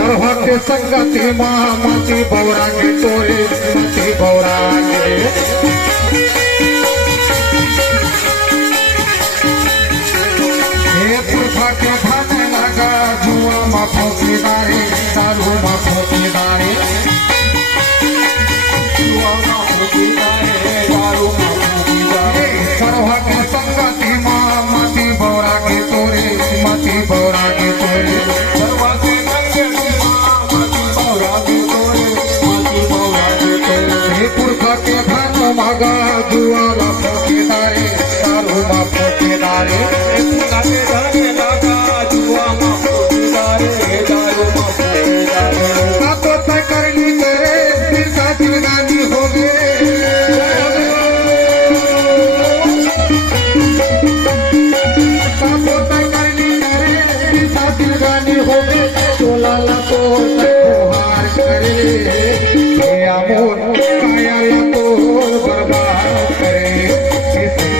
सरवा के संगति माती भौरा के तोरे माती भौरा के हे पुरखा के भाने लगा जुआ मा फौकीदारी दारू मा फौकीदारी जुआ मा फौकीदारी दारू मा फौकीदारी सरवा के संगति माती भौरा के तोरे माती भौरा के तोरे सरवा के पुरखा के धन मगा जुआला फौकीदारी दारू मा फौकीदारी पुरखा के धन लगा जुआ मा फौकीदारी दारू मा फौकीदारी ना तो तय करनी तेरे फिर का जिंदगानी हो गए ना तो तय करनी तेरे फिर का जिंदगानी हो गए चोला ला तो हार करे हे आमोर